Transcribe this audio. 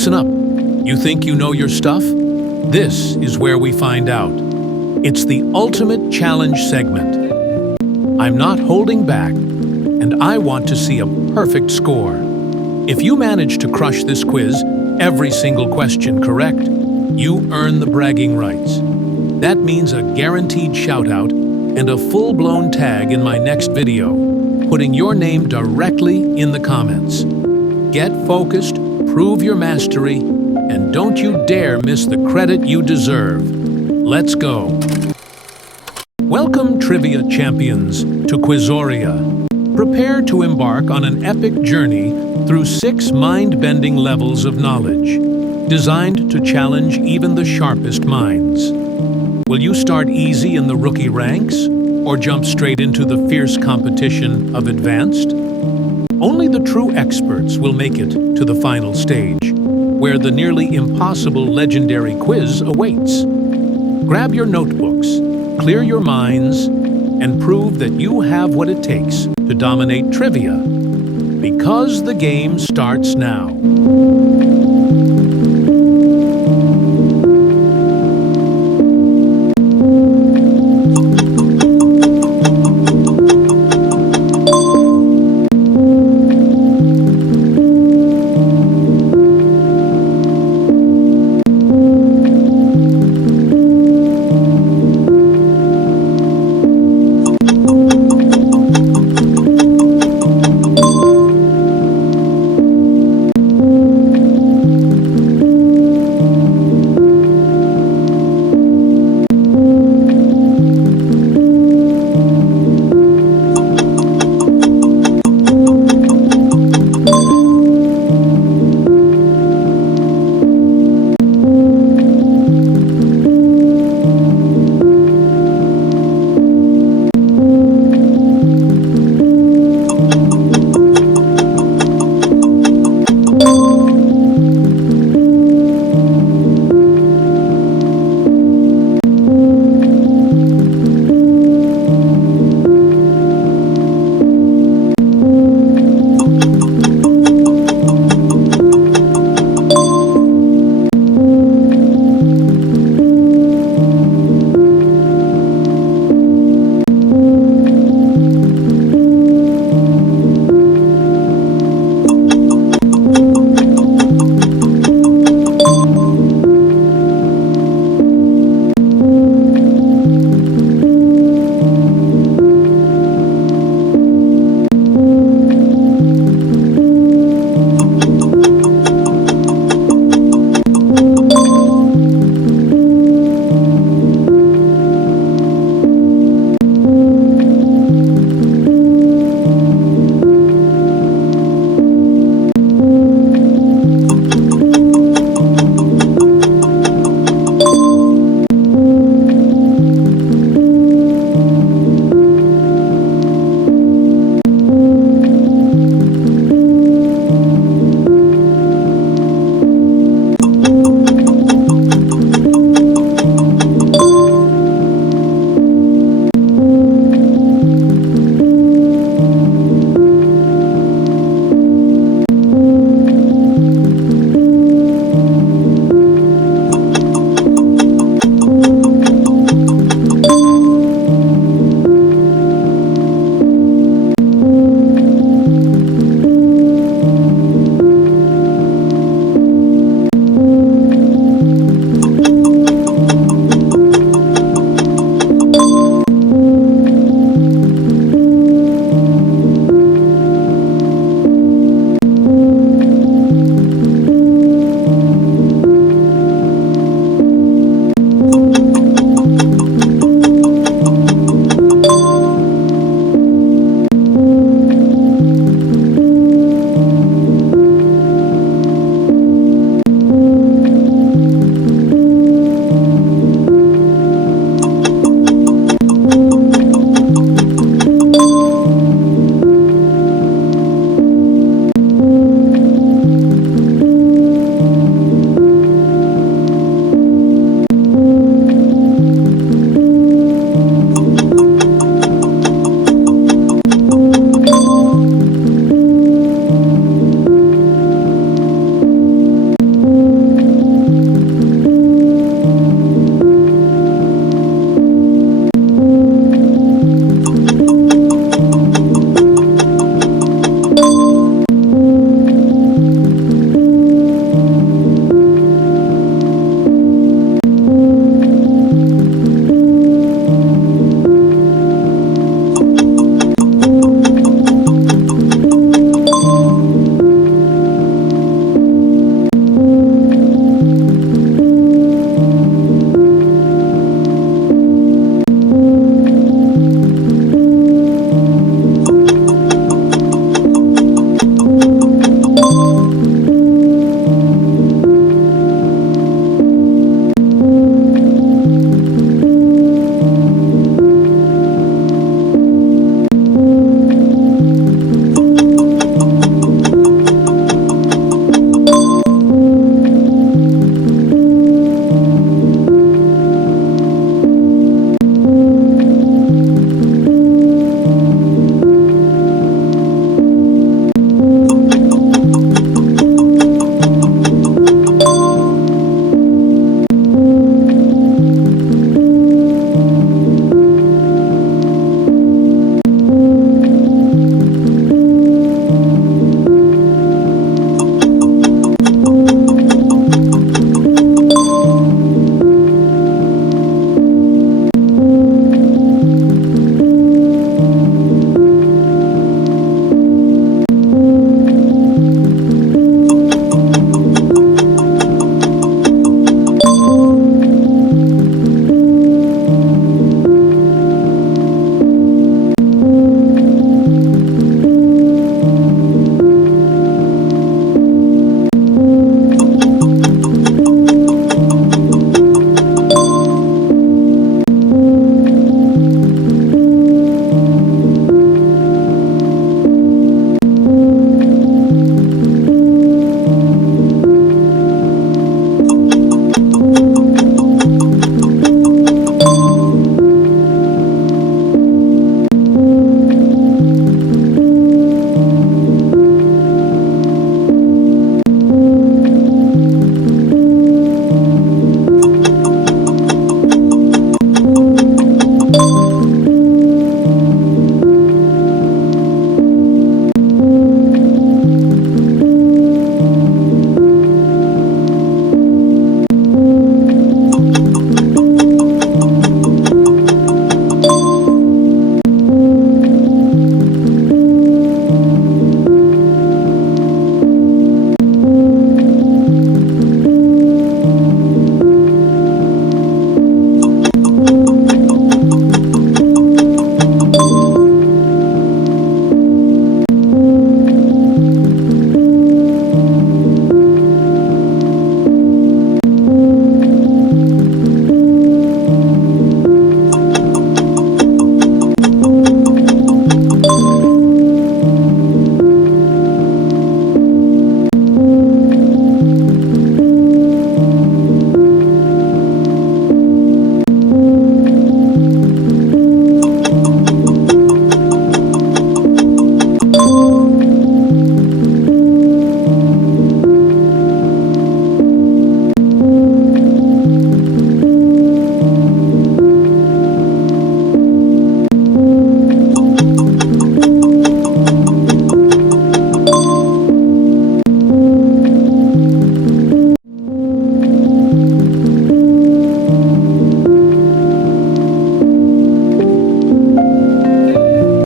Listen up. You think you know your stuff? This is where we find out. It's the ultimate challenge segment. I'm not holding back, and I want to see a perfect score. If you manage to crush this quiz, every single question correct, you earn the bragging rights. That means a guaranteed shout-out and a full-blown tag in my next video, putting your name directly in the comments. Get focused, prove your mastery, and don't you dare miss the credit you deserve. Let's go. Welcome, trivia champions, to Quizoria. Prepare to embark on an epic journey through 6 mind-bending levels of knowledge, designed to challenge even the sharpest minds. Will you start easy in the rookie ranks, or jump straight into the fierce competition of advanced? Only the true experts will make it to the final stage, where the nearly impossible legendary quiz awaits. Grab your notebooks, clear your minds, and prove that you have what it takes to dominate trivia, because the game starts now.